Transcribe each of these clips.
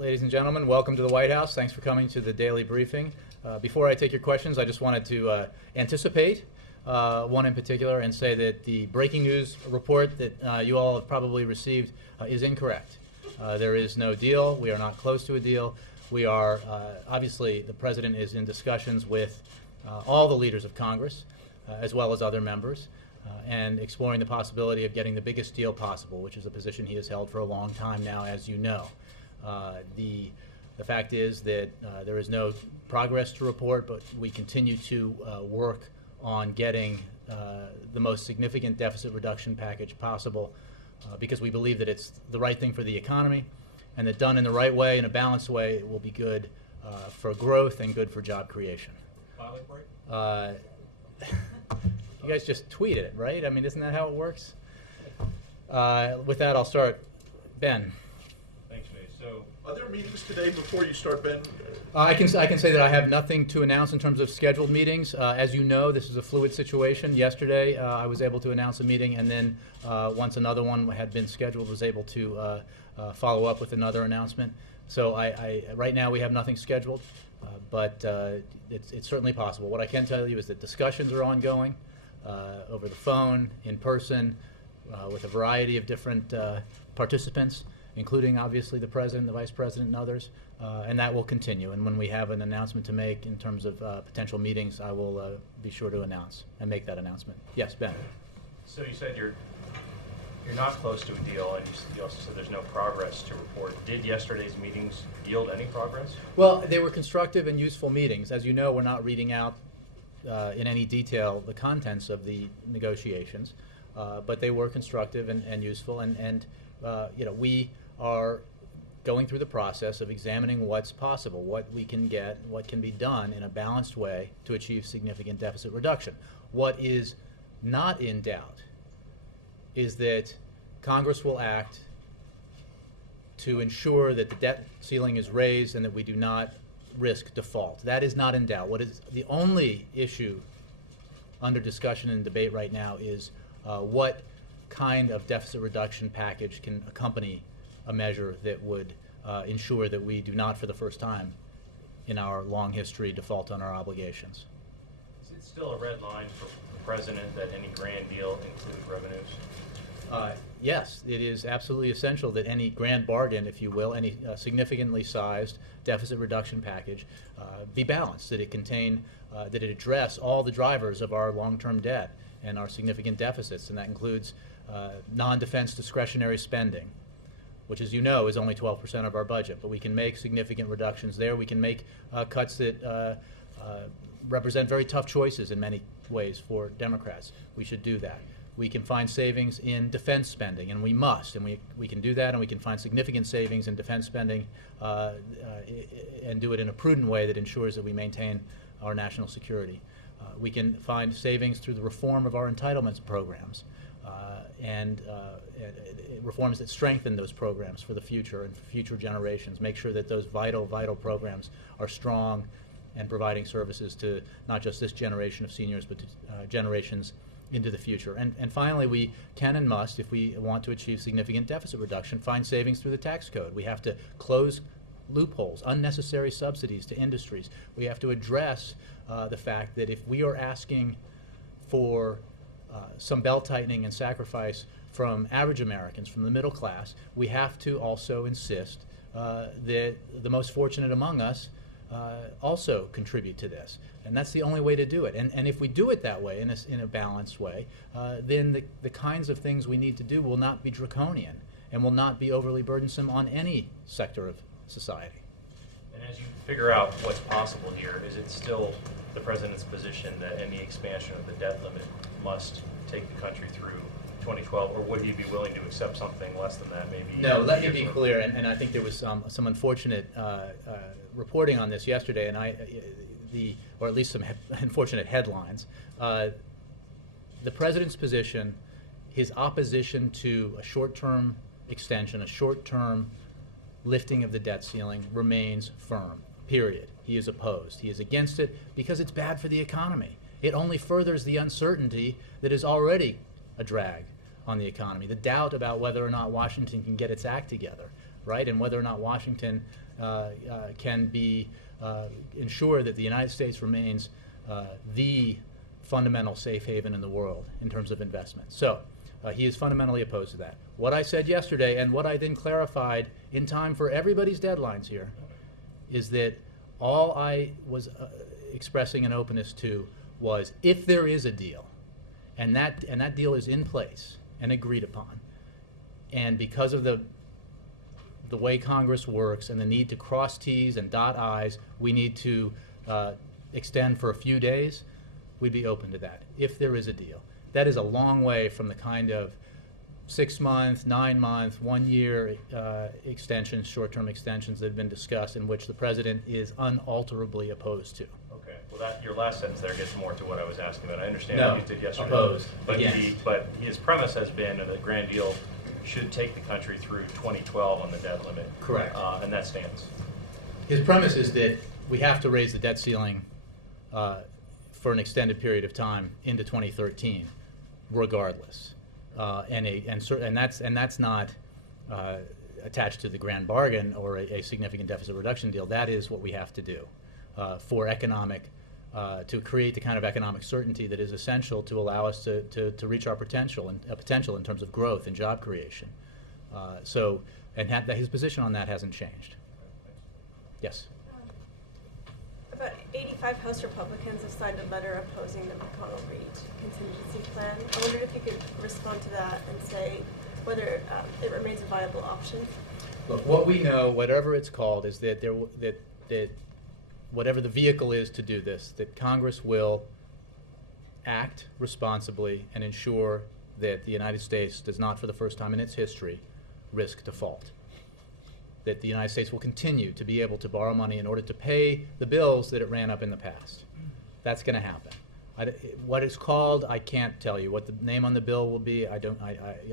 Ladies and gentlemen, welcome to the White House. Thanks for coming to the daily briefing. Before I take your questions, I just wanted to anticipate one in particular and say that the breaking news report that you all have probably received is incorrect. There is no deal. We are not close to a deal. We are, obviously, the President is in discussions with all the leaders of Congress, as well as other members, and exploring the possibility of getting the biggest deal possible, which is a position he has held for a long time now, as you know. The fact is that there is no progress to report, but we continue to work on getting the most significant deficit reduction package possible because we believe that it's the right thing for the economy, and that done in the right way, in a balanced way, it will be good for growth and good for job creation. Filing for it? You guys just tweeted it, right? I mean, isn't that how it works? With that, I'll start. Ben. Thanks, May. So, are there meetings today before you start, Ben? I can say that I have nothing to announce in terms of scheduled meetings. As you know, this is a fluid situation. Yesterday, I was able to announce a meeting, and then once another one had been scheduled, was able to follow up with another announcement. So right now we have nothing scheduled, but it's certainly possible. What I can tell you is that discussions are ongoing over the phone, in person, with a variety of different participants, including obviously the President, the Vice President, and others, and that will continue. And when we have an announcement to make in terms of potential meetings, I will be sure to announce and make that announcement. Yes, Ben. so you said you're not close to a deal, and you also said there's no progress to report. Did yesterday's meetings yield any progress? Well, they were constructive and useful meetings. As you know, we're not reading out in any detail the contents of the negotiations, but they were constructive and useful, and you know, we are going through the process of examining what's possible, what we can get, what can be done in a balanced way to achieve significant deficit reduction. What is not in doubt is that Congress will act to ensure that the debt ceiling is raised and that we do not risk default. That is not in doubt. What is the only issue under discussion and debate right now is what kind of deficit reduction package can accompany a measure that would ensure that we do not, for the first time in our long history, default on our obligations. Is it still a red line for the President that any grand deal include revenues? Yes, it is absolutely essential that any grand bargain, if you will, any significantly sized deficit reduction package be balanced, that it contain, that it address all the drivers of our long-term debt and our significant deficits, and that includes non-defense discretionary spending, which, as you know, is only 12% of our budget, but we can make significant reductions there. We can make cuts that represent very tough choices in many ways for Democrats. We should do that. We can find savings in defense spending, and we must, and we can do that, and we can find significant savings in defense spending and do it in a prudent way that ensures that we maintain our national security. We can find savings through the reform of our entitlements programs and reforms that strengthen those programs for the future and for future generations, make sure that those vital programs are strong and providing services to not just this generation of seniors, but to generations into the future. And finally, we can and must, if we want to achieve significant deficit reduction, find savings through the tax code. We have to close loopholes, unnecessary subsidies to industries. We have to address the fact that if we are asking for some belt-tightening and sacrifice from average Americans, from the middle class, we have to also insist that the most fortunate among us also contribute to this. And that's the only way to do it. And if we do it that way, in a balanced way, then the kinds of things we need to do will not be draconian and will not be overly burdensome on any sector of society. And as you figure out what's possible here, is it still the President's position that any expansion of the debt limit must take the country through 2012, or would he be willing to accept something less than that, maybe? No, let me be clear, and I think there was some unfortunate reporting on this yesterday, and or at least some unfortunate headlines. The President's position, his opposition to a short-term extension, a short-term lifting of the debt ceiling, remains firm, period. He is opposed. He is against it because it's bad for the economy. It only furthers the uncertainty that is already a drag on the economy, the doubt about whether or not Washington can get its act together. right? And whether or not Washington can be ensure that the United States remains the fundamental safe haven in the world in terms of investment. So he is fundamentally opposed to that. What I said yesterday and what I then clarified in time for everybody's deadlines here is that all I was expressing an openness to was if there is a deal, and that deal is in place and agreed upon, and because of the way Congress works and the need to cross T's and dot I's, we need to extend for a few days, we'd be open to that if there is a deal. That is a long way from the kind of 6-month, 9-month, 1-year extensions, short-term extensions that have been discussed, in which the president is unalterably opposed to. Okay. Well, your last sentence there gets more to what I was asking about. I understand No, what you did yesterday. opposed. But, Against. but his premise has been that the grand deal should take the country through 2012 on the debt limit. Correct. And that stands. His premise is that we have to raise the debt ceiling for an extended period of time into 2013, regardless, and that's not attached to the grand bargain or a significant deficit reduction deal. That is what we have to do for to create the kind of economic certainty that is essential to allow us to reach our potential in terms of growth and job creation. His position on that hasn't changed. Yes. About 85 House Republicans have signed a letter opposing the McConnell-Reed contingency plan. I wondered if you could respond to that and say whether it remains a viable option. Look, what we know, whatever it's called, is that that whatever the vehicle is to do this, that Congress will act responsibly and ensure that the United States does not, for the first time in its history, risk default. That the United States will continue to be able to borrow money in order to pay the bills that it ran up in the past. That's going to happen. What it's called, I can't tell you. What the name on the bill will be, I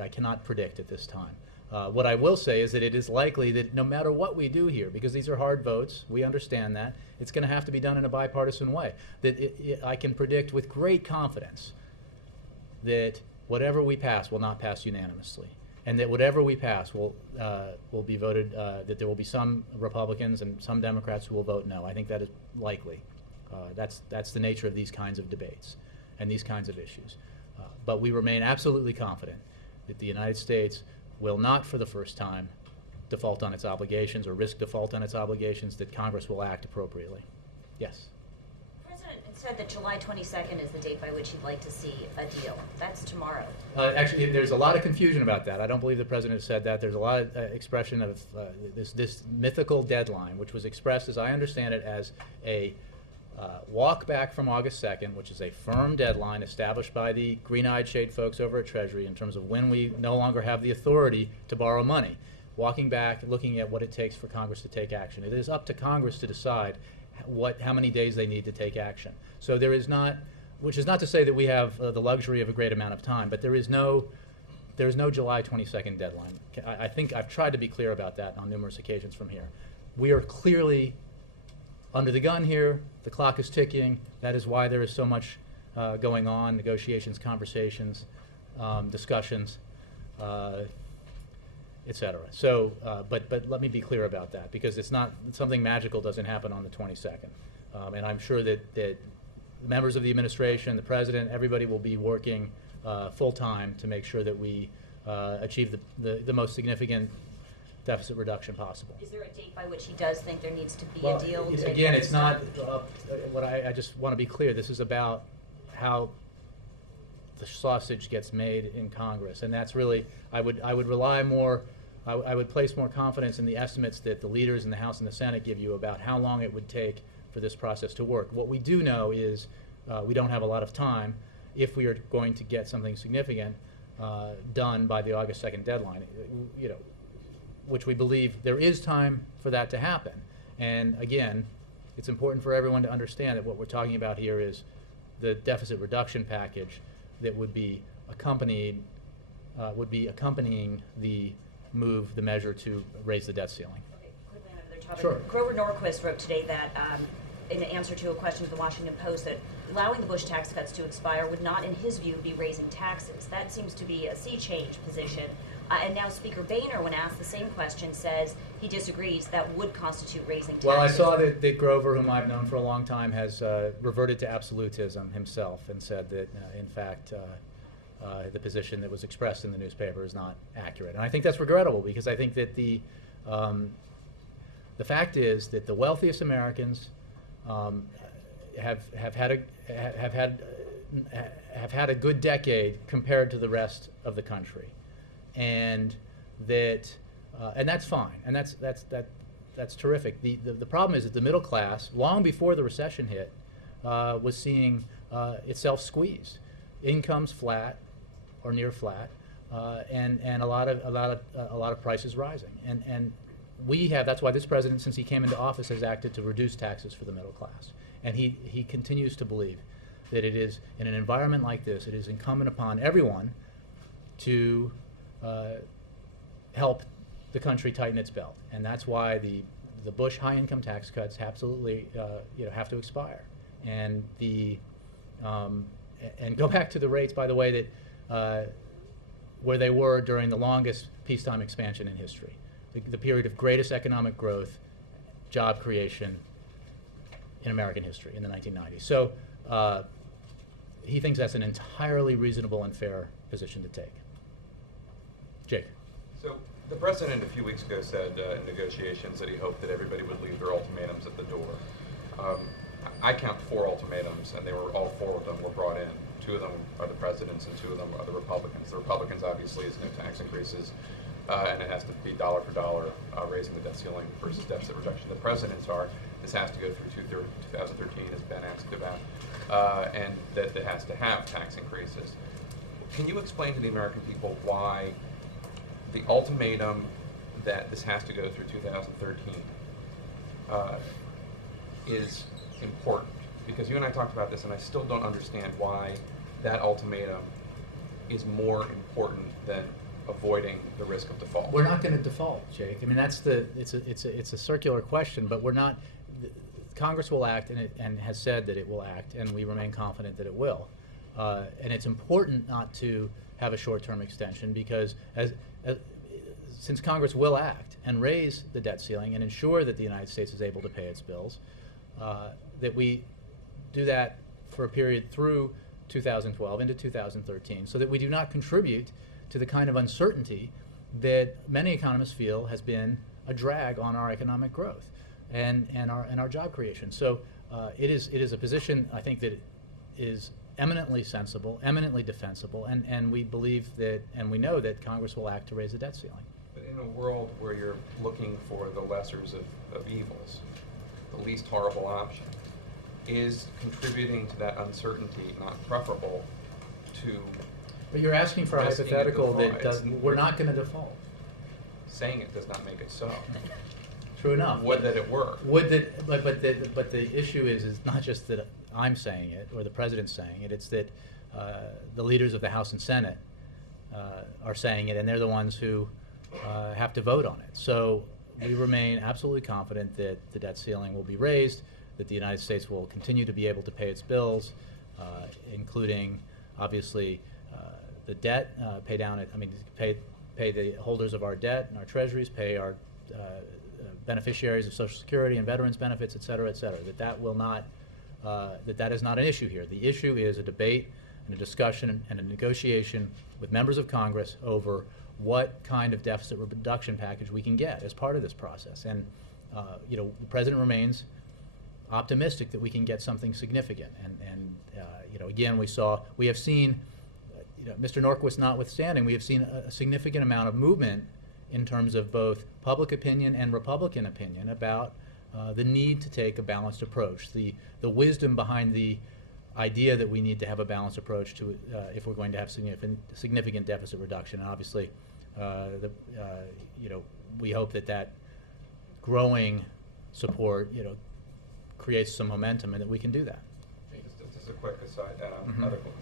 cannot predict at this time. What I will say is that it is likely that no matter what we do here, because these are hard votes, we understand that, it's going to have to be done in a bipartisan way. That I can predict with great confidence that whatever we pass will not pass unanimously. And that whatever we pass will be voted, that there will be some Republicans and some Democrats who will vote no. I think that is likely. That's the nature of these kinds of debates and these kinds of issues. But we remain absolutely confident that the United States will not, for the first time, default on its obligations or risk default on its obligations, that Congress will act appropriately. Yes? The President said that July 22nd is the date by which he'd like to see a deal. That's tomorrow. Actually, there's a lot of confusion about that. I don't believe the President said that. There's a lot of expression of this mythical deadline, which was expressed, as I understand it, as a walk back from August 2nd, which is a firm deadline established by the green-eyed shade folks over at Treasury in terms of when we no longer have the authority to borrow money. Walking back, looking at what it takes for Congress to take action. It is up to Congress to decide how many days they need to take action. So there is not, which is not to say that we have the luxury of a great amount of time, but there is no July 22nd deadline. I think I've tried to be clear about that on numerous occasions from here. We are clearly under the gun here. The clock is ticking. That is why there is so much going on, negotiations, conversations, discussions, etc. So, but let me be clear about that, because it's not something magical doesn't happen on the 22nd. And I'm sure that members of the administration, the president, everybody will be working full time to make sure that we achieve the most significant deficit reduction possible. Is there a date by which he does think there needs to be Well, a deal? again, it's not what I just want to be clear. This is about how the sausage gets made in Congress, and that's really I would rely more. I would place more confidence in the estimates that the leaders in the House and the Senate give you about how long it would take for this process to work. What we do know is we don't have a lot of time if we are going to get something significant done by the August 2nd deadline. Which we believe there is time for that to happen. And again, it's important for everyone to understand that what we're talking about here is the deficit reduction package that would be accompanying the measure to raise the debt ceiling. Okay, quickly on another topic. Sure. Grover Norquist wrote today that in answer to a question to the Washington Post, that allowing the Bush tax cuts to expire would not, in his view, be raising taxes. That seems to be a sea change position. And now Speaker Boehner, when asked the same question, says he disagrees that would constitute raising taxes. Well, I saw that Grover, whom I've known for a long time, has reverted to absolutism himself and said that, in fact, the position that was expressed in the newspaper is not accurate. And I think that's regrettable, because I think that the fact is that the wealthiest Americans have had a good decade compared to the rest of the country, and that's fine, and that's terrific. The problem is that the middle class, long before the recession hit, was seeing itself squeezed, incomes flat or near flat, and a lot of prices rising, and that's why this president, since he came into office, has acted to reduce taxes for the middle class. And he continues to believe that it is, in an environment like this, it is incumbent upon everyone to help the country tighten its belt. And that's why the Bush high-income tax cuts absolutely have to expire. And and go back to the rates, by the way, that where they were during the longest peacetime expansion in history. The period of greatest economic growth, job creation in American history in the 1990s. So he thinks that's an entirely reasonable and fair position to take. Jake. So the president a few weeks ago said in negotiations that he hoped that everybody would leave their ultimatums at the door. I count 4 ultimatums, and all 4 of them were brought in. 2 of them are the president's, and 2 of them are the Republicans. The Republicans, obviously, is no tax increases. And it has to be dollar for dollar, raising the debt ceiling versus deficit reduction. The president's this has to go through 2013, as Ben asked about, and that it has to have tax increases. Can you explain to the American people why the ultimatum that this has to go through 2013 is important? Because you and I talked about this, and I still don't understand why that ultimatum is more important than avoiding the risk of default. We're not going to default, Jake. I mean, it's a circular question, but we're not. Congress will act, and has said that it will act, and we remain confident that it will. And it's important not to have a short-term extension, because since Congress will act and raise the debt ceiling and ensure that the United States is able to pay its bills, that we do that for a period through 2012 into 2013, so that we do not contribute to the kind of uncertainty that many economists feel has been a drag on our economic growth and our job creation. So it is a position, I think, that is eminently sensible, eminently defensible, and we believe that, and we know that Congress will act to raise the debt ceiling. But in a world where you're looking for the lessers of evils, the least horrible option, is contributing to that uncertainty not preferable to? But you're asking for a hypothetical that we're not going to default. Saying it does not make it so. True enough. Would that it work? Would that? But the issue is not just that I'm saying it or the president's saying it. It's that the leaders of the House and Senate are saying it, and they're the ones who have to vote on it. So we remain absolutely confident that the debt ceiling will be raised, that the United States will continue to be able to pay its bills, including obviously the debt, pay the holders of our debt and our treasuries, pay our beneficiaries of Social Security and veterans benefits, et cetera, that will not, that is not an issue here. The issue is a debate and a discussion and a negotiation with members of Congress over what kind of deficit reduction package we can get as part of this process. And the president remains optimistic that we can get something significant. And again, we have seen, Mr. Norquist notwithstanding, we have seen a significant amount of movement in terms of both public opinion and Republican opinion about the need to take a balanced approach, the wisdom behind the idea that we need to have a balanced approach to if we're going to have significant deficit reduction. And obviously, we hope that growing support, creates some momentum, and that we can do that. Just a quick aside.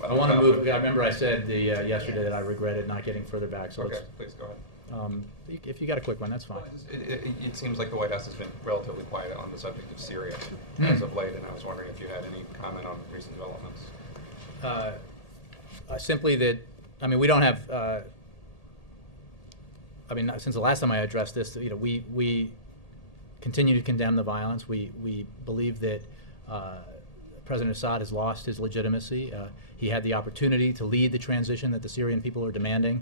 I want to move. I remember I said yesterday that I regretted not getting further back. So okay, please go ahead. If you got a quick one, that's fine. It seems like the White House has been relatively quiet on the subject of Syria as of late, and I was wondering if you had any comment on recent developments. Simply that, we don't have I mean, since the last time I addressed this, we continue to condemn the violence. We believe that President Assad has lost his legitimacy. He had the opportunity to lead the transition that the Syrian people are demanding,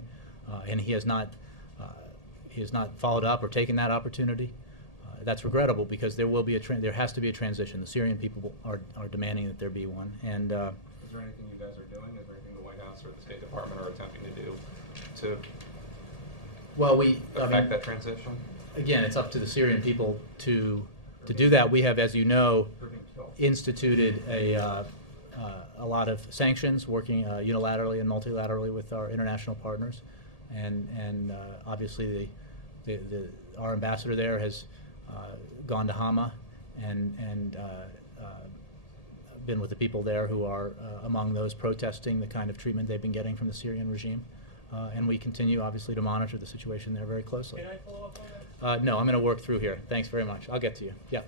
and he has not followed up or taken that opportunity. That's regrettable because there has to be a transition. The Syrian people are demanding that there be one. And is there anything you guys are doing? Is there anything the White House or the State Department are attempting to do to affect that transition? Again, it's up to the Syrian people to do that. We have, as you know, instituted a lot of sanctions, working unilaterally and multilaterally with our international partners, and obviously our ambassador there has gone to Hama and been with the people there who are among those protesting the kind of treatment they've been getting from the Syrian regime. And we continue, obviously, to monitor the situation there very closely. Can I follow up on that? No, I'm going to work through here. Thanks very much. I'll get to you. Yeah.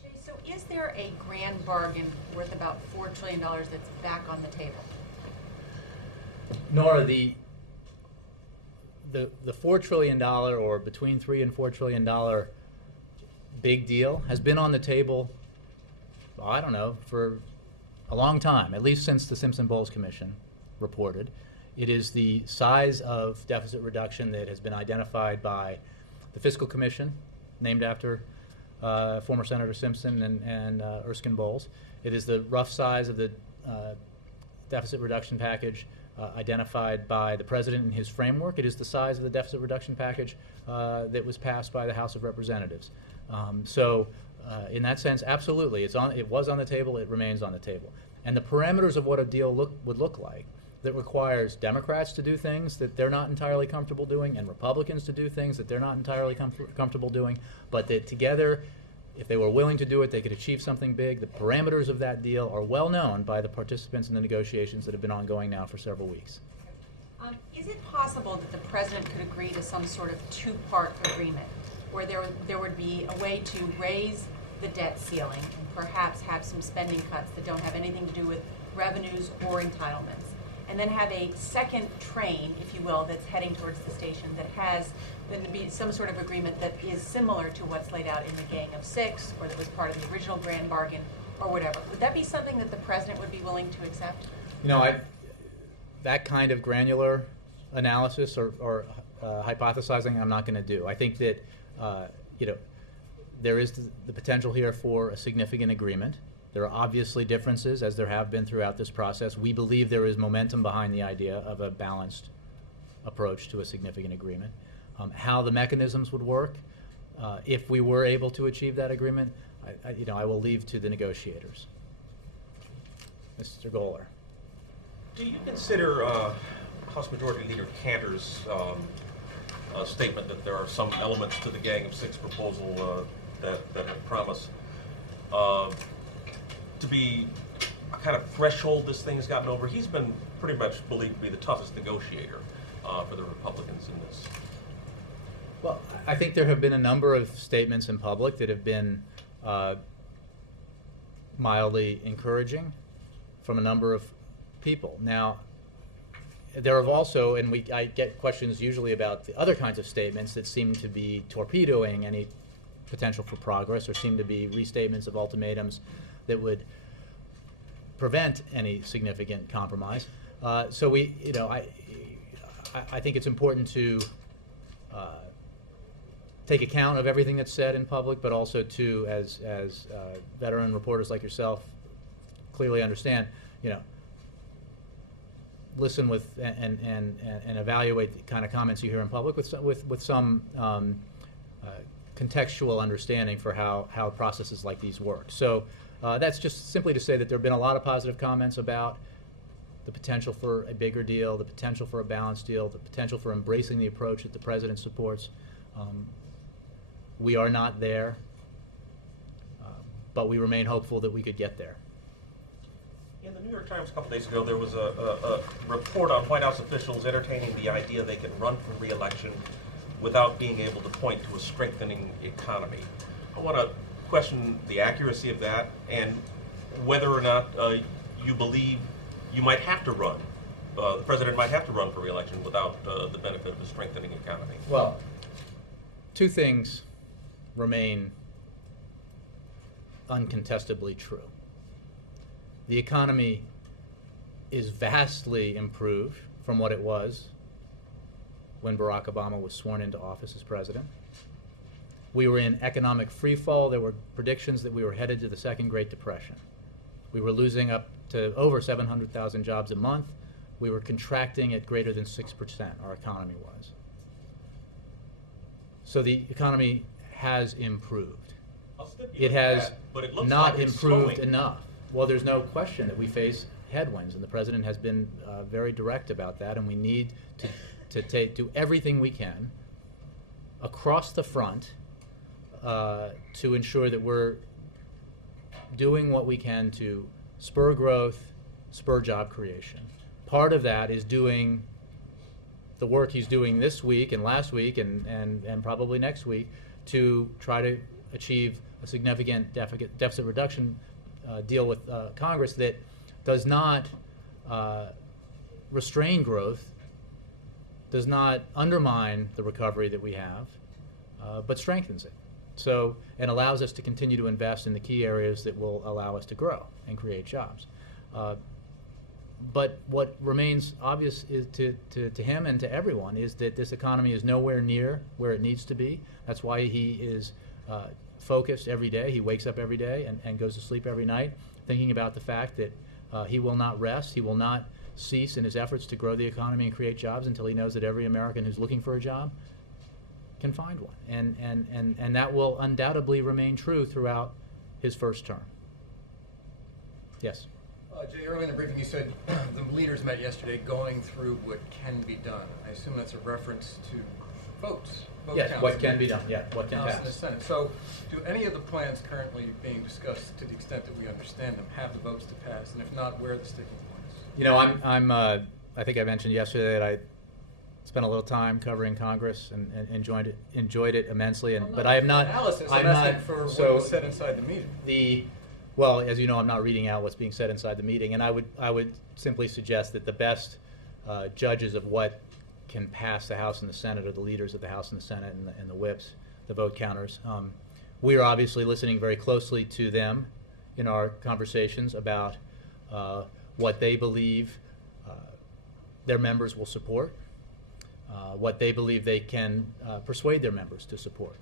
Jay, so is there a grand bargain worth about $4 trillion that's back on the table? Nora, the $4 trillion or between $3 and $4 trillion big deal has been on the table, well, I don't know, for a long time, at least since the Simpson-Bowles Commission reported. It is the size of deficit reduction that has been identified by the Fiscal Commission, named after former Senator Simpson and Erskine Bowles. It is the rough size of the deficit reduction package identified by the President in his framework. It is the size of the deficit reduction package that was passed by the House of Representatives. So in that sense, absolutely, it was on the table, it remains on the table. And the parameters of what a deal would look like that requires Democrats to do things that they're not entirely comfortable doing and Republicans to do things that they're not entirely comfortable doing, but that together, if they were willing to do it, they could achieve something big. The parameters of that deal are well known by the participants in the negotiations that have been ongoing now for several weeks. Is it possible that the President could agree to some sort of two-part agreement where there would be a way to raise the debt ceiling and perhaps have some spending cuts that don't have anything to do with revenues or entitlements, and then have a second train, if you will, that's heading towards the station that has then to be some sort of agreement that is similar to what's laid out in the Gang of Six or that was part of the original grand bargain or whatever? Would that be something that the President would be willing to accept? You know, that kind of granular analysis or hypothesizing I'm not going to do. I think that there is the potential here for a significant agreement. There are obviously differences, as there have been throughout this process. We believe there is momentum behind the idea of a balanced approach to a significant agreement. How the mechanisms would work, if we were able to achieve that agreement, I will leave to the negotiators. Mr. Goller. Do you consider House Majority Leader Cantor's statement that there are some elements to the Gang of Six proposal that have promise to be a kind of threshold this thing has gotten over? He's been pretty much believed to be the toughest negotiator for the Republicans in this. Well, I think there have been a number of statements in public that have been mildly encouraging from a number of people. Now, there have also, and I get questions usually about the other kinds of statements that seem to be torpedoing any potential for progress or seem to be restatements of ultimatums that would prevent any significant compromise. So I think it's important to take account of everything that's said in public, but also to, as veteran reporters like yourself clearly understand, listen with and evaluate the kind of comments you hear in public with some contextual understanding for how processes like these work. So that's just simply to say that there have been a lot of positive comments about the potential for a bigger deal, the potential for a balanced deal, the potential for embracing the approach that the President supports. We are not there, but we remain hopeful that we could get there. In the New York Times a couple days ago, there was a report on White House officials entertaining the idea they could run for re-election without being able to point to a strengthening economy. I want to question the accuracy of that and whether or not you believe you might have to run the president might have to run for re-election without the benefit of a strengthening economy. Well, two things remain uncontestably true. The economy is vastly improved from what it was when Barack Obama was sworn into office as president. We were in economic freefall. There were predictions that we were headed to the second Great Depression. We were losing up to over 700,000 jobs a month. We were contracting at greater than 6%, our economy was. So the economy has improved. I'll stipulate It has that, but it looks not like it's improved slowing. enough. Well, there's no question that we face headwinds, and the president has been very direct about that, and we need to do everything we can across the front to ensure that we're doing what we can to spur growth, spur job creation. Part of that is doing the work he's doing this week and last week and probably next week to try to achieve a significant deficit reduction deal with Congress that does not restrain growth, does not undermine the recovery that we have, but strengthens it. So, and allows us to continue to invest in the key areas that will allow us to grow and create jobs. But what remains obvious is to him and to everyone is that this economy is nowhere near where it needs to be. That's why he is focused every day. He wakes up every day and goes to sleep every night thinking about the fact that he will not rest. He will not cease in his efforts to grow the economy and create jobs until he knows that every American who's looking for a job can find one. And that will undoubtedly remain true throughout his first term. Yes? Jay, early in the briefing you said the leaders met yesterday going through what can be done. I assume that's a reference to votes. Vote Yes, counts what in can the be done, yeah, what can House and the pass. Senate. So do any of the plans currently being discussed, to the extent that we understand them, have the votes to pass? And if not, where are the sticking points? You know, I think I mentioned yesterday that I spent a little time covering Congress and enjoyed it immensely. I'm But not I have for not. analysis, I'm I'm not. asking for So what was said inside the meeting. Well, as you know, I'm not reading out what's being said inside the meeting, and I would simply suggest that the best judges of what can pass the House and the Senate are the leaders of the House and the Senate and the whips, the vote counters. We are obviously listening very closely to them in our conversations about what they believe their members will support, what they believe they can persuade their members to support.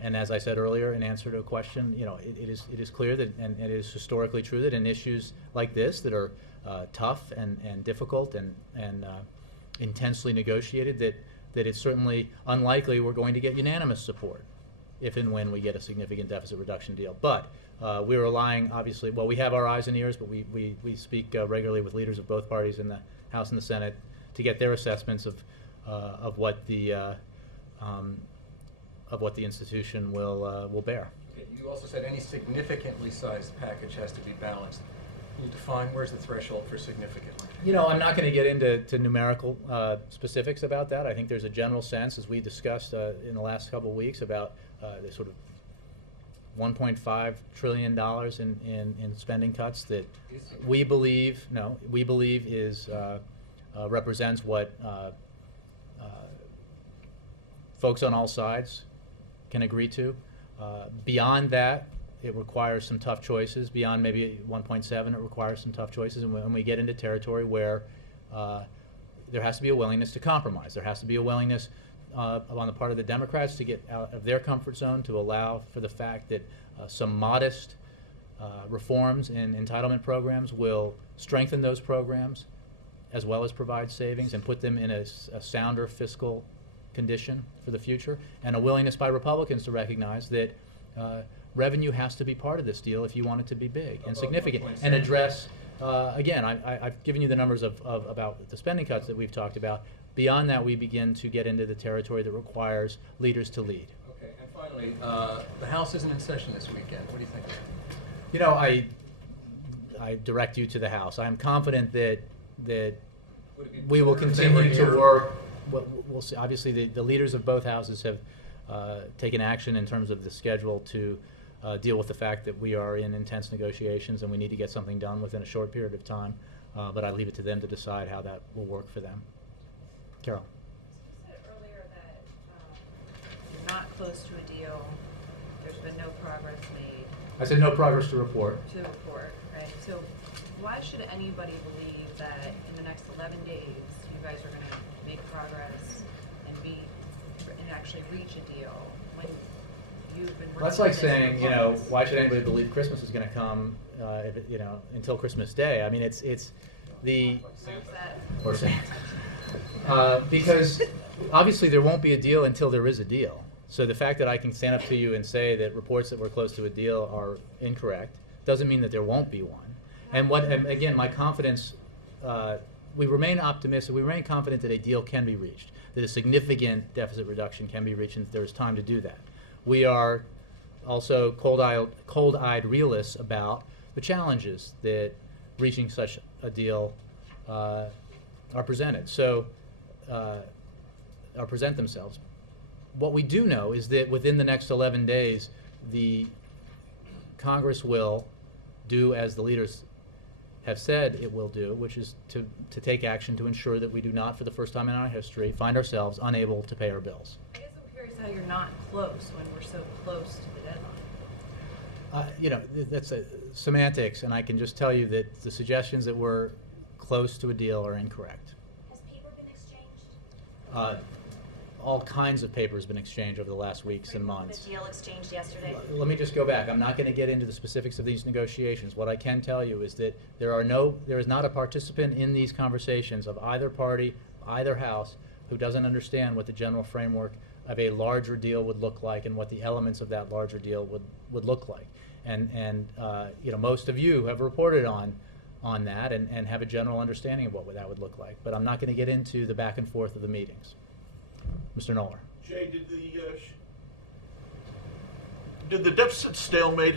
And as I said earlier, in answer to a question, you know, it is clear that, and it is historically true that in issues like this that are tough and difficult and intensely negotiated, that it's certainly unlikely we're going to get unanimous support if and when we get a significant deficit reduction deal. But we're relying, obviously, well, we have our eyes and ears, but we speak regularly with leaders of both parties in the House and the Senate to get their assessments of what the institution will bear. Okay, you also said any significantly sized package has to be balanced. Can you define where's the threshold for significantly? You know, I'm not going to get into numerical specifics about that. I think there's a general sense, as we discussed in the last couple of weeks, about the sort of $1.5 trillion in spending cuts that we believe is represents what folks on all sides can agree to. Beyond that, it requires some tough choices. Beyond maybe 1.7, it requires some tough choices. And when we get into territory where there has to be a willingness to compromise, there has to be a willingness on the part of the Democrats to get out of their comfort zone, to allow for the fact that some modest reforms in entitlement programs will strengthen those programs as well as provide savings and put them in a sounder fiscal condition for the future, and a willingness by Republicans to recognize that revenue has to be part of this deal if you want it to be big and significant, and address, again, I've given you the numbers of about the spending cuts that we've talked about. Beyond that, we begin to get into the territory that requires leaders to lead. Okay, and finally, the House isn't in session this weekend. What do you think? You know, I direct you to the House. I am confident that we will continue to work. We'll see. Obviously, the leaders of both houses have taken action in terms of the schedule to deal with the fact that we are in intense negotiations and we need to get something done within a short period of time. but I leave it to them to decide how that will work for them. Carol. You said earlier that you're not close to a deal, there's been no progress made. I said no progress to report. To the report, right? So why should anybody believe that in the next 11 days you guys are going to make progress and actually reach a deal when you've been working? That's like on this saying, for months? why should anybody believe Christmas is going to come, until Christmas Day? I mean, it's the Where's that? or Santa. Because obviously there won't be a deal until there is a deal. So the fact that I can stand up to you and say that reports that we're close to a deal are incorrect doesn't mean that there won't be one. And again, my confidence, we remain optimistic, we remain confident that a deal can be reached, that a significant deficit reduction can be reached, and that there is time to do that. We are also cold-eyed realists about the challenges that reaching such a deal are presented. So, present themselves. What we do know is that within the next 11 days, the Congress will do as the leaders have said it will do, which is to take action to ensure that we do not, for the first time in our history, find ourselves unable to pay our bills. I guess I'm curious how you're not close when we're so close to the deadline. That's semantics, and I can just tell you that the suggestions that we're close to a deal are incorrect. Has paper been exchanged? All kinds of paper has been exchanged over the last weeks and months. The deal exchanged yesterday? Let me just go back. I'm not going to get into the specifics of these negotiations. What I can tell you is that there is not a participant in these conversations of either party, either house, who doesn't understand what the general framework of a larger deal would look like and what the elements of that larger deal would look like. And most of you have reported on that and have a general understanding of what that would look like. But I'm not going to get into the back and forth of the meetings. Mr. Knoller. Jay, did the deficit stalemate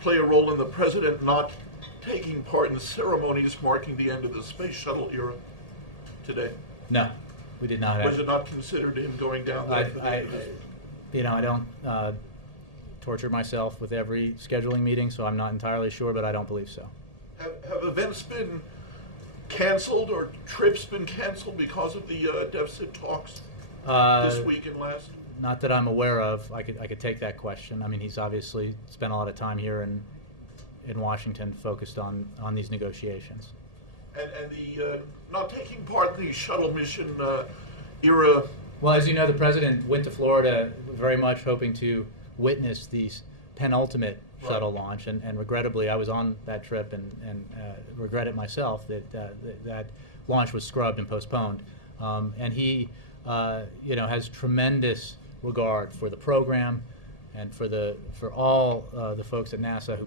play a role in the president not taking part in ceremonies marking the end of the space shuttle era today? No, we did not. Was it not considered him going down there? I don't torture myself with every scheduling meeting, so I'm not entirely sure, but I don't believe so. Have events been canceled or trips been canceled because of the deficit talks this week and last? Not that I'm aware of. I could take that question. I mean, he's obviously spent a lot of time here in Washington focused on these negotiations. And the not taking part in the shuttle mission era. Well, as you know, the president went to Florida very much hoping to witness the penultimate shuttle launch, and regrettably, I was on that trip and regret it myself that that launch was scrubbed and postponed. And he, has tremendous regard for the program and for all the folks at NASA who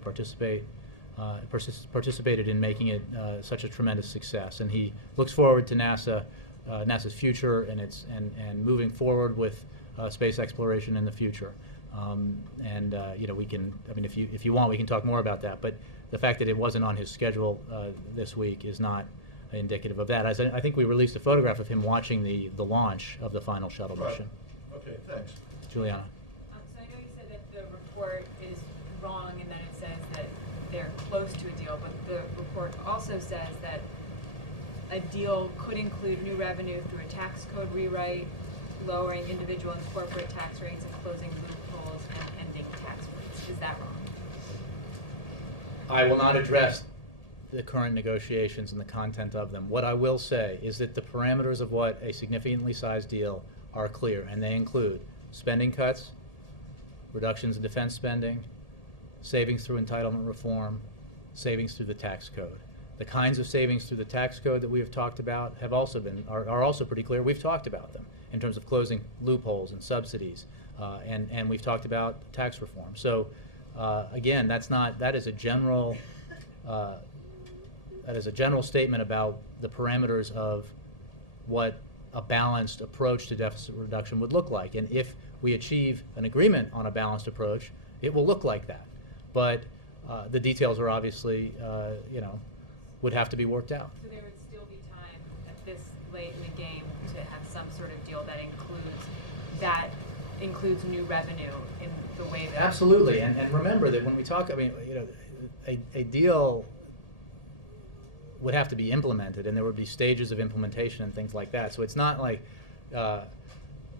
participated in making it such a tremendous success. And he looks forward to NASA's future and moving forward with space exploration in the future. We can. I mean, if you want, we can talk more about that. But the fact that it wasn't on his schedule this week is not indicative of that. I think we released a photograph of him watching the launch of the final shuttle mission. Okay, thanks. Juliana. So I know you said that the report is wrong and that it says that they're close to a deal, but the report also says that a deal could include new revenue through a tax code rewrite, lowering individual and corporate tax rates, and closing loopholes and ending tax rates. Is that wrong? I will not address the current negotiations and the content of them. What I will say is that the parameters of what a significantly sized deal are clear, and they include spending cuts, reductions in defense spending, savings through entitlement reform, savings through the tax code. The kinds of savings through the tax code that we have talked about are also pretty clear. We've talked about them in terms of closing loopholes and subsidies, and we've talked about tax reform. So again, that is a general statement about the parameters of what a balanced approach to deficit reduction would look like. And if we achieve an agreement on a balanced approach, it will look like that. But the details are obviously, would have to be worked out. So there would still be time at this late in the game to have some sort of deal that includes new revenue in the way that... Absolutely. And remember that when we talk, a deal would have to be implemented, and there would be stages of implementation and things like that. So it's not like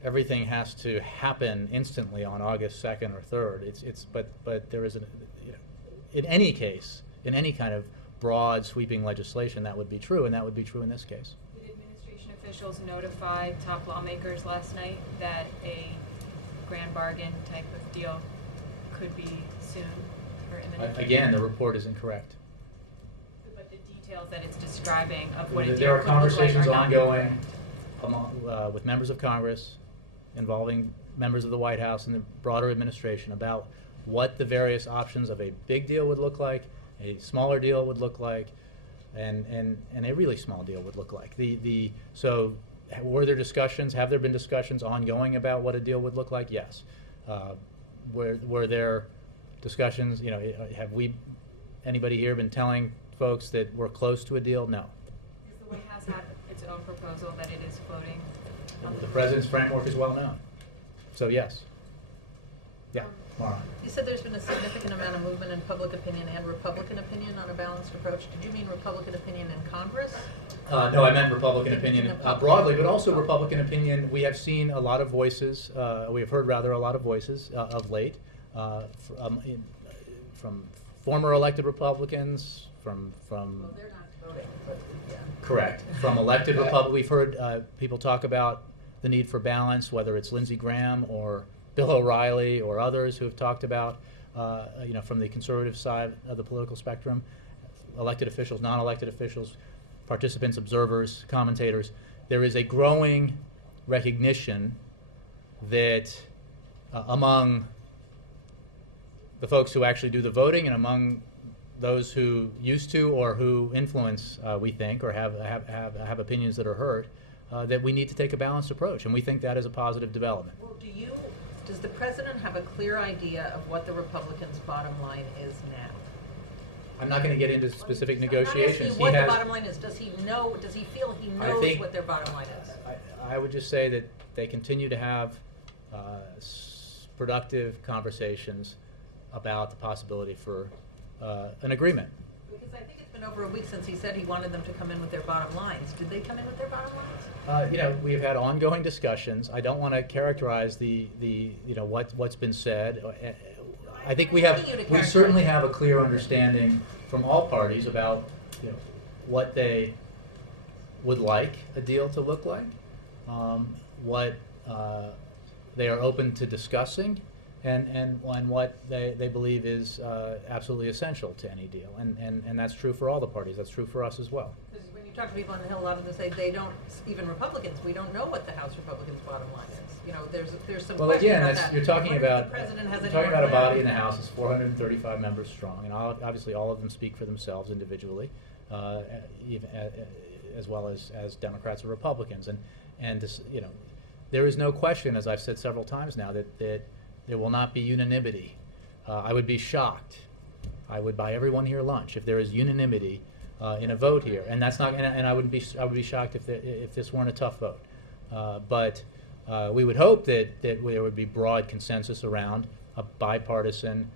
everything has to happen instantly on August 2nd or 3rd. But there is in any case, in any kind of broad sweeping legislation, that would be true, and that would be true in this case. Did administration officials notify top lawmakers last night that a grand bargain type of deal could be soon or imminent? Again, the report is incorrect. But the details that it's describing of what a deal There are could look like conversations are not ongoing correct. with members of Congress, involving members of the White House and the broader administration, about what the various options of a big deal would look like, a smaller deal would look like, and a really small deal would look like. So were there discussions? Have there been discussions ongoing about what a deal would look like? Yes. Were there discussions? Have anybody here been telling folks that we're close to a deal? No. Does the White House have its own proposal that it is floating? The president's framework is well known. So yes. Yeah, Mara. You said there's been a significant amount of movement in public opinion and Republican opinion on a balanced approach. Did you mean Republican opinion in Congress? No, I meant Republican opinion In the public. broadly, but also Republican opinion. We have seen a lot of voices, we have heard rather a lot of voices of late from former elected Republicans, from Well, they're not voting, but yeah. correct, from elected Republicans. We've heard people talk about the need for balance, whether it's Lindsey Graham or Bill O'Reilly or others who have talked about, from the conservative side of the political spectrum, elected officials, non-elected officials, participants, observers, commentators. There is a growing recognition that among the folks who actually do the voting and among those who used to or who influence, we think, or have opinions that are heard, that we need to take a balanced approach, and we think that is a positive development. Well, does the president have a clear idea of what the Republicans' bottom line is now? I'm not going to get into specific I'm not negotiations. asking what the bottom line is. Does he know? Does he feel he I knows think- what their bottom line is? I would just say that they continue to have productive conversations about the possibility for an agreement. Because I think it's been over a week since he said he wanted them to come in with their bottom lines. Did they come in with their bottom lines? We've had ongoing discussions. I don't want to characterize what's been said. I think we certainly have a clear understanding from all parties about what they would like a deal to look like, what they are open to discussing, and what they believe is absolutely essential to any deal. And that's true for all the parties. That's true for us as well. Because when you talk to people on the Hill, a lot of them say they don't, even Republicans, we don't know what the House Republicans' bottom line is. There's some Well, question again, about that. you're talking I wonder if about the president has any a more body in clarity. the House that's 435 members strong, and obviously all of them speak for themselves individually, even as well as Democrats or Republicans, and this, there is no question, as I've said several times now, that there will not be unanimity. I would be shocked. I would buy everyone here lunch if there is unanimity in a vote here, and that's not. And I would be shocked if this weren't a tough vote. But we would hope that there would be broad consensus around a bipartisan,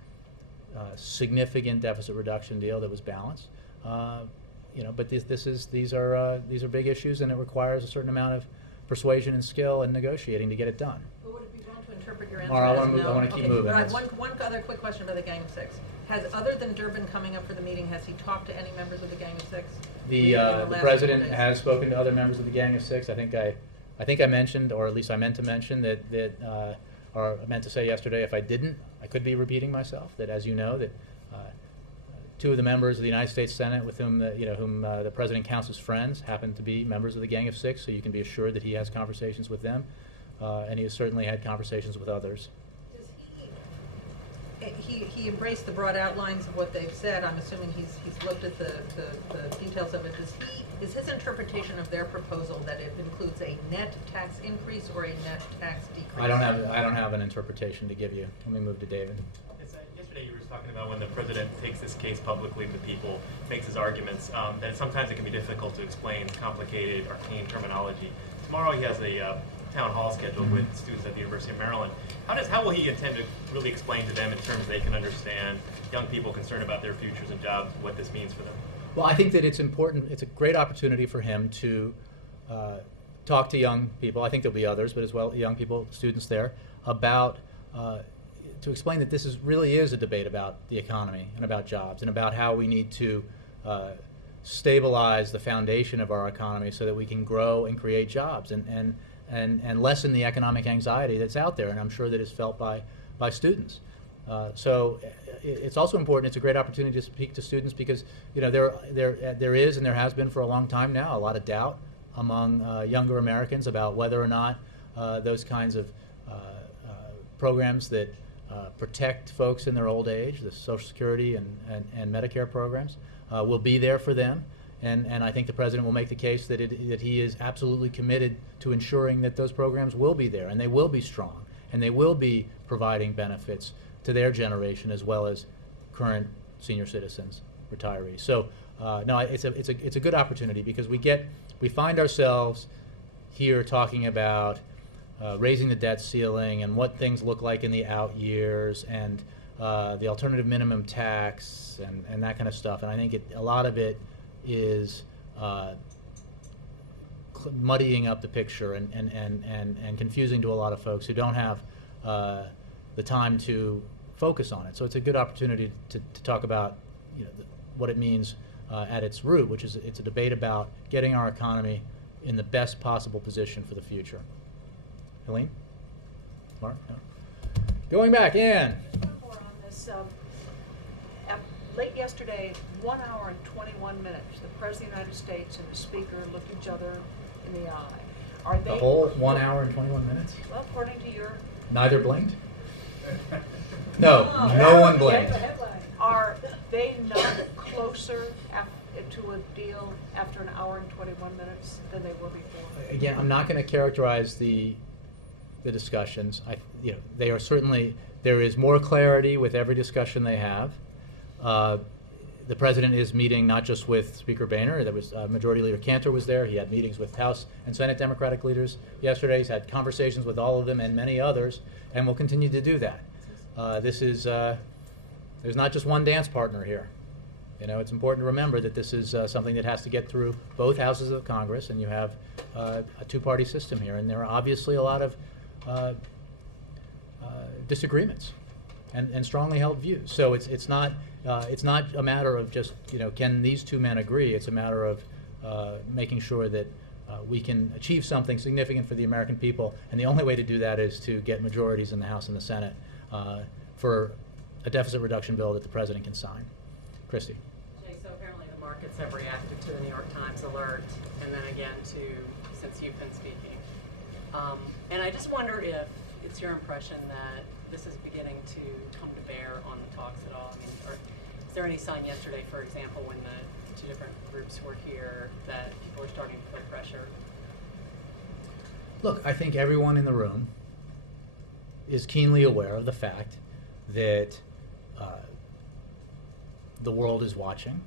significant deficit reduction deal that was balanced. But these are big issues, and it requires a certain amount of persuasion and skill and negotiating to get it done. But would it be wrong to interpret your answer Mara, I as wanna no? I wanna keep Okay, moving. but I have That's- one other quick question about the Gang of Six. Has, other than Durbin coming up for the meeting, has he talked to any members of the Gang of Six? The last couple president days? has spoken to other members of the Gang of Six. I think I mentioned, or at least I meant to mention or I meant to say yesterday. If I didn't, I could be repeating myself. That, as you know, that two of the members of the United States Senate with whom the president counts as friends happen to be members of the Gang of Six. So you can be assured that he has conversations with them, and he has certainly had conversations with others. Does he embraced the broad outlines of what they've said. I'm assuming he's looked at the details of it. Is his interpretation of their proposal that it includes a net tax increase or a net tax decrease? I don't have an interpretation to give you. Let me move to David. Yesterday you were talking about when the president takes this case publicly to people, makes his arguments, that sometimes it can be difficult to explain complicated, arcane terminology. Tomorrow he has a town hall scheduled with students at the University of Maryland. How will he intend to really explain to them in terms they can understand, young people concerned about their futures and jobs, what this means for them? Well, I think that it's important. It's a great opportunity for him to talk to young people. I think there'll be others, but as well young people, students there, about to explain that this really is a debate about the economy and about jobs and about how we need to stabilize the foundation of our economy so that we can grow and create jobs and lessen the economic anxiety that's out there, and I'm sure that is felt by students. So it's also important. It's a great opportunity to speak to students because there is and there has been for a long time now a lot of doubt among younger Americans about whether or not those kinds of programs that protect folks in their old age, the Social Security and Medicare programs, will be there for them. And I think the President will make the case that he is absolutely committed to ensuring that those programs will be there and they will be strong and they will be providing benefits to their generation as well as current senior citizens, retirees. So no, it's a good opportunity because we find ourselves here talking about raising the debt ceiling and what things look like in the out years and the alternative minimum tax and that kind of stuff. And I think a lot of it is muddying up the picture and confusing to a lot of folks who don't have the time to focus on it. So it's a good opportunity to talk about what it means at its root, which is it's a debate about getting our economy in the best possible position for the future. Helene? Mark? No. Going back, Ann. More on this. Late yesterday, 1 hour and 21 minutes, the President of the United States and the Speaker looked each other in the eye. Are they The whole 1 hour and 21 minutes? Well, according to your... Neither blinked? No, no one blinked. Are they not closer to a deal after an hour and 21 minutes than they were before? Again, I'm not going to characterize the discussions. They are certainly, there is more clarity with every discussion they have. The President is meeting not just with Speaker Boehner. There was Majority Leader Cantor was there. He had meetings with House and Senate Democratic leaders yesterday. He's had conversations with all of them and many others, and will continue to do that. There's not just one dance partner here. It's important to remember that this is something that has to get through both houses of Congress, and you have a two-party system here, and there are obviously a lot of disagreements and strongly held views. So it's not a matter of just can these two men agree. It's a matter of making sure that we can achieve something significant for the American people, and the only way to do that is to get majorities in the House and the Senate for a deficit reduction bill that the President can sign. Christy. Jay, so apparently the markets have reacted to the New York Times alert, and then again since you've been speaking. And I just wonder if it's your impression that this is beginning to come to bear on the talks at all. I mean, is there any sign yesterday, for example, when the two different groups were here, that people are starting to put pressure? Look, I think everyone in the room is keenly aware of the fact that the world is watching,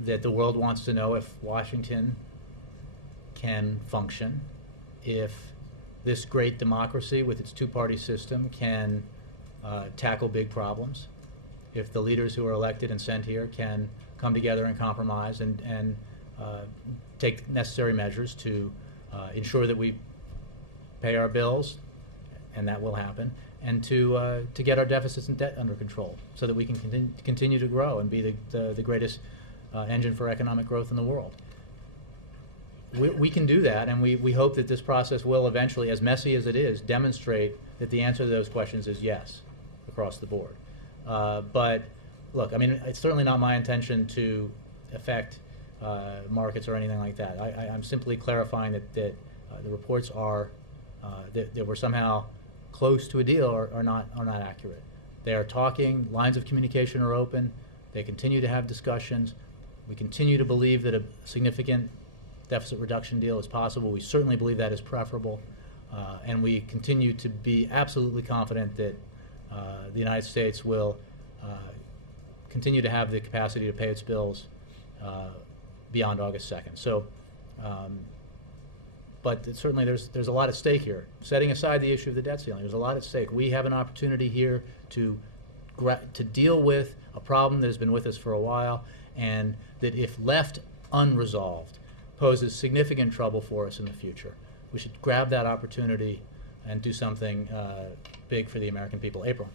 that the world wants to know if Washington can function, if this great democracy with its two-party system can tackle big problems, if the leaders who are elected and sent here can come together and compromise and take necessary measures to ensure that we pay our bills, and that will happen, and to get our deficits and debt under control so that we can continue to grow and be the greatest engine for economic growth in the world. We can do that, and we hope that this process will eventually, as messy as it is, demonstrate that the answer to those questions is yes across the board. But look, I mean, it's certainly not my intention to affect markets or anything like that. I'm simply clarifying that the reports are that we're somehow close to a deal are not accurate. They are talking, lines of communication are open, they continue to have discussions. We continue to believe that a significant deficit reduction deal is possible. We certainly believe that is preferable, and we continue to be absolutely confident that the United States will continue to have the capacity to pay its bills beyond August 2nd. So, but certainly there's a lot at stake here. Setting aside the issue of the debt ceiling, there's a lot at stake. We have an opportunity here to deal with a problem that has been with us for a while, and that if left unresolved poses significant trouble for us in the future. We should grab that opportunity and do something big for the American people. April.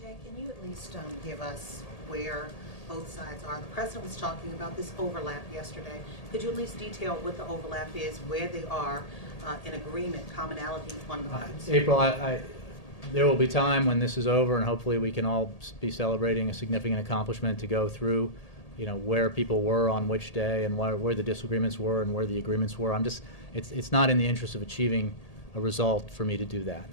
Jay, can you at least give us where both sides are? The president was talking about this overlap yesterday. Could you at least detail what the overlap is, where they are in agreement, commonality on cuts? April, there will be time when this is over, and hopefully we can all be celebrating a significant accomplishment to go through, where people were on which day and where the disagreements were and where the agreements were. It's not in the interest of achieving a result for me to do that.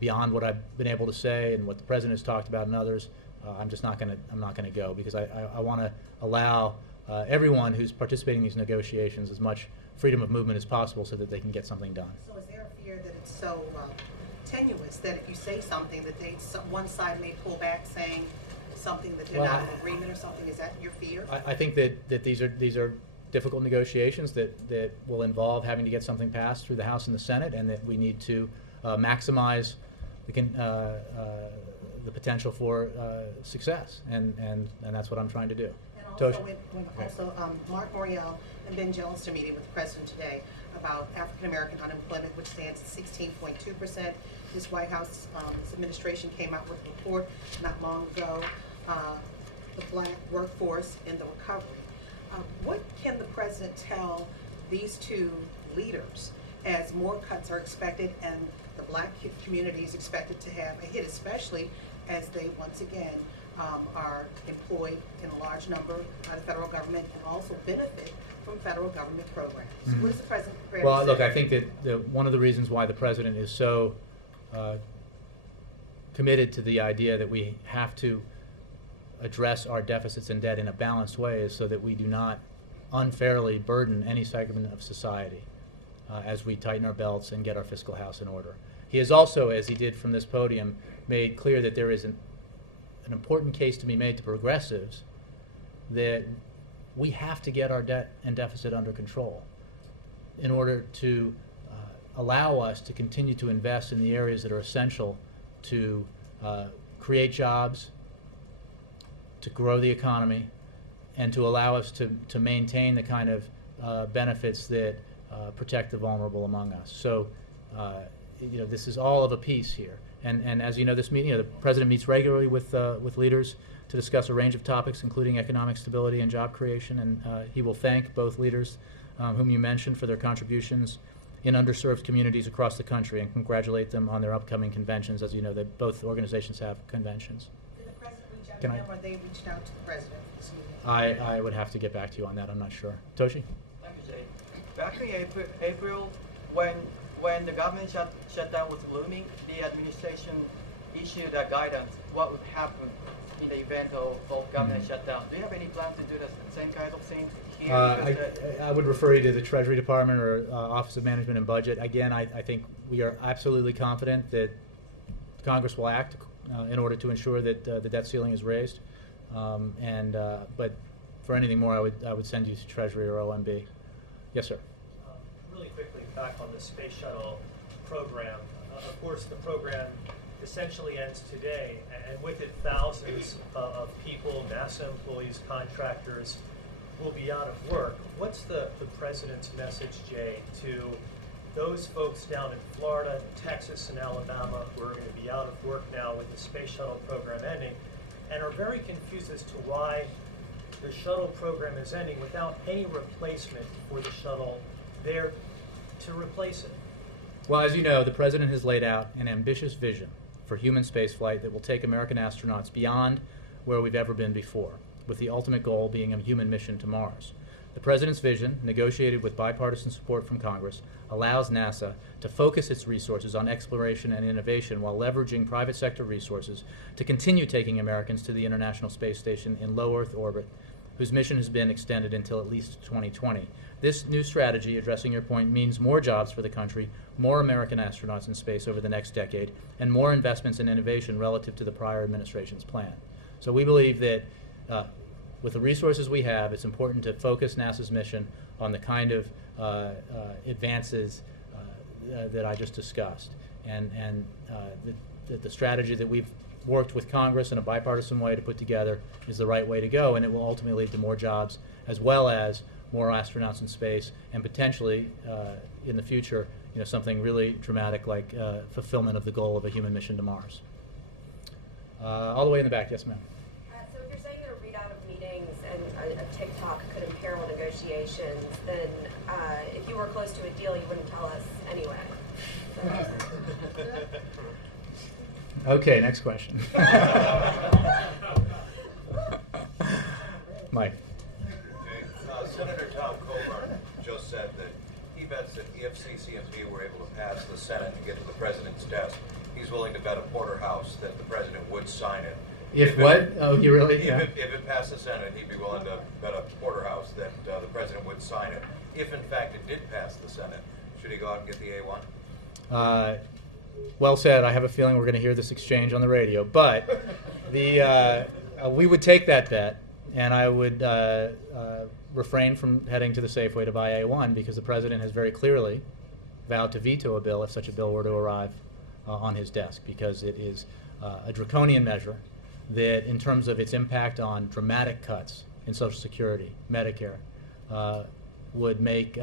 Beyond what I've been able to say and what the president has talked about and others, I'm not going to go, because I want to allow everyone who's participating in these negotiations as much freedom of movement as possible so that they can get something done. So is there a fear that it's so tenuous that if you say something that one side may pull back saying something that they're not in agreement or something? Is that your fear? I think that these are difficult negotiations that will involve having to get something passed through the House and the Senate, and that we need to maximize the potential for success, and that's what I'm trying to do. And also, Mark Morial and Ben Jones are meeting with the president today about African American unemployment, which stands at 16.2%. This White House administration came out with a report not long ago, the black workforce in the recovery. What can the president tell these two leaders as more cuts are expected and the black community is expected to have a hit, especially as they once again are employed in a large number by the federal government and also benefit from federal government programs? Mm-hmm. What is the president prepared Well, to look, say? I think that one of the reasons why the president is so committed to the idea that we have to address our deficits and debt in a balanced way is so that we do not unfairly burden any segment of society as we tighten our belts and get our fiscal house in order. He has also, as he did from this podium, made clear that there is an important case to be made to progressives that we have to get our debt and deficit under control in order to allow us to continue to invest in the areas that are essential to create jobs, to grow the economy, and to allow us to maintain the kind of benefits that protect the vulnerable among us. So, this is all of a piece here. And as you know, this meeting, the president meets regularly with leaders to discuss a range of topics, including economic stability and job creation. And he will thank both leaders whom you mentioned for their contributions in underserved communities across the country and congratulate them on their upcoming conventions. As you know, both organizations have conventions. Did the president reach out to them, or they reached out to the president for this meeting? I would have to get back to you on that. I'm not sure. Toshi? Thank you, Jay. Back in April when the government shutdown was looming, the administration issued a guidance what would happen in the event of government shutdown. Do you have any plan to do the same kind of thing here? I would refer you to the Treasury Department or Office of Management and Budget. Again, I think we are absolutely confident that Congress will act in order to ensure that the debt ceiling is raised. But for anything more, I would send you to Treasury or OMB. Yes, sir. Really quickly, back on the space shuttle program. Of course, the program essentially ends today, and with it, thousands of people, NASA employees, contractors, will be out of work. What's the president's message, Jay, to those folks down in Florida, Texas, and Alabama who are going to be out of work now with the space shuttle program ending, and are very confused as to why the shuttle program is ending without any replacement for the shuttle there to replace it? Well, as you know, the president has laid out an ambitious vision for human spaceflight that will take American astronauts beyond where we've ever been before, with the ultimate goal being a human mission to Mars. The president's vision, negotiated with bipartisan support from Congress, allows NASA to focus its resources on exploration and innovation while leveraging private sector resources to continue taking Americans to the International Space Station in low Earth orbit, whose mission has been extended until at least 2020. This new strategy, addressing your point, means more jobs for the country, more American astronauts in space over the next decade, and more investments in innovation relative to the prior administration's plan. So we believe that with the resources we have, it's important to focus NASA's mission on the kind of advances that I just discussed. And the strategy that we've worked with Congress in a bipartisan way to put together is the right way to go, and it will ultimately lead to more jobs as well as more astronauts in space, and potentially in the future, something really dramatic like fulfillment of the goal of a human mission to Mars. All the way in the back, yes, ma'am. So if you're saying that a readout of meetings and a TikTok could imperil negotiations, then if you were close to a deal, you wouldn't tell us anyway. Okay, next question. Mike. Senator Tom Coburn just said that he bets that if CCMP were able to pass the Senate and get to the president's desk, he's willing to bet a porterhouse that the president would sign it. If what? Oh, you really? If it passed the Senate, he'd be willing to bet a porterhouse that the president would sign it. If in fact it did pass the Senate, should he go out and get the A1? Well said. I have a feeling we're going to hear this exchange on the radio, but we would take that bet, and I would refrain from heading to the Safeway to buy A1 because the president has very clearly vowed to veto a bill if such a bill were to arrive on his desk, because it is a draconian measure that, in terms of its impact on dramatic cuts in Social Security, Medicare, would make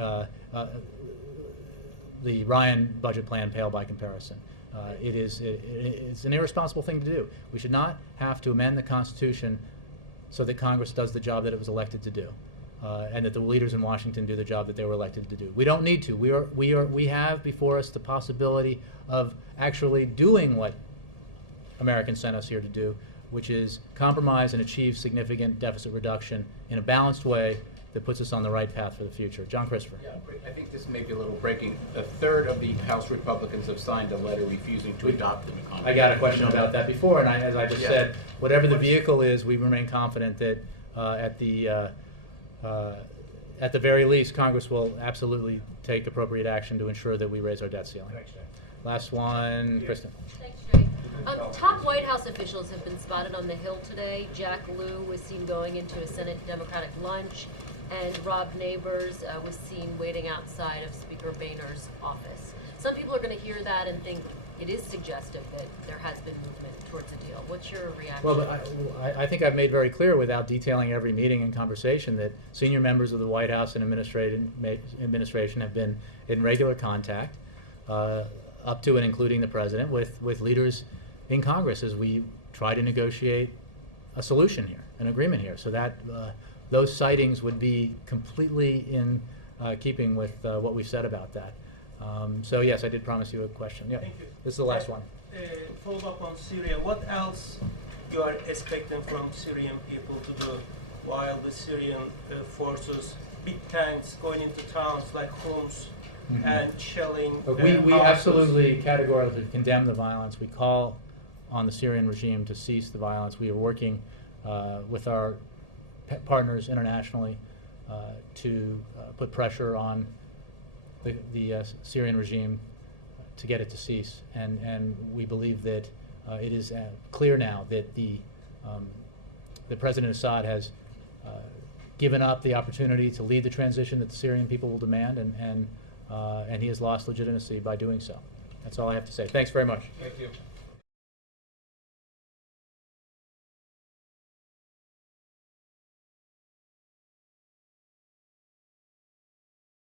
the Ryan budget plan pale by comparison. It's an irresponsible thing to do. We should not have to amend the Constitution so that Congress does the job that it was elected to do, and that the leaders in Washington do the job that they were elected to do. We don't need to. We have before us the possibility of actually doing what Americans sent us here to do, which is compromise and achieve significant deficit reduction in a balanced way that puts us on the right path for the future. John Christopher. Yeah, I think this may be a little breaking. A third of the House Republicans have signed a letter refusing to adopt the new Congress. I got a question about that before, and as I just said, whatever the vehicle is, we remain confident that at the very least, Congress will absolutely take appropriate action to ensure that we raise our debt ceiling. Last one, Kristen. Thanks, Jay. Top White House officials have been spotted on the Hill today. Jack Lew was seen going into a Senate Democratic lunch, and Rob Neighbors was seen waiting outside of Speaker Boehner's office. Some people are going to hear that and think it is suggestive that there has been movement towards a deal. What's your reaction? Well, I think I've made very clear, without detailing every meeting and conversation, that senior members of the White House and administration have been in regular contact, up to and including the president, with leaders in Congress as we try to negotiate a solution here, an agreement here. So that those sightings would be completely in keeping with what we've said about that. So yes, I did promise you a question. Yeah, Thank you. This is the last one. Follow up on Syria. What else you are expecting from Syrian people to do while the Syrian forces, big tanks going into towns like Homs and shelling We absolutely categorically condemn the violence. We call on the Syrian regime to cease the violence. We are working with our partners internationally to put pressure on the Syrian regime to get it to cease. And we believe that it is clear now that the President Assad has given up the opportunity to lead the transition that the Syrian people will demand, and he has lost legitimacy by doing so. That's all I have to say. Thanks very much. Thank you.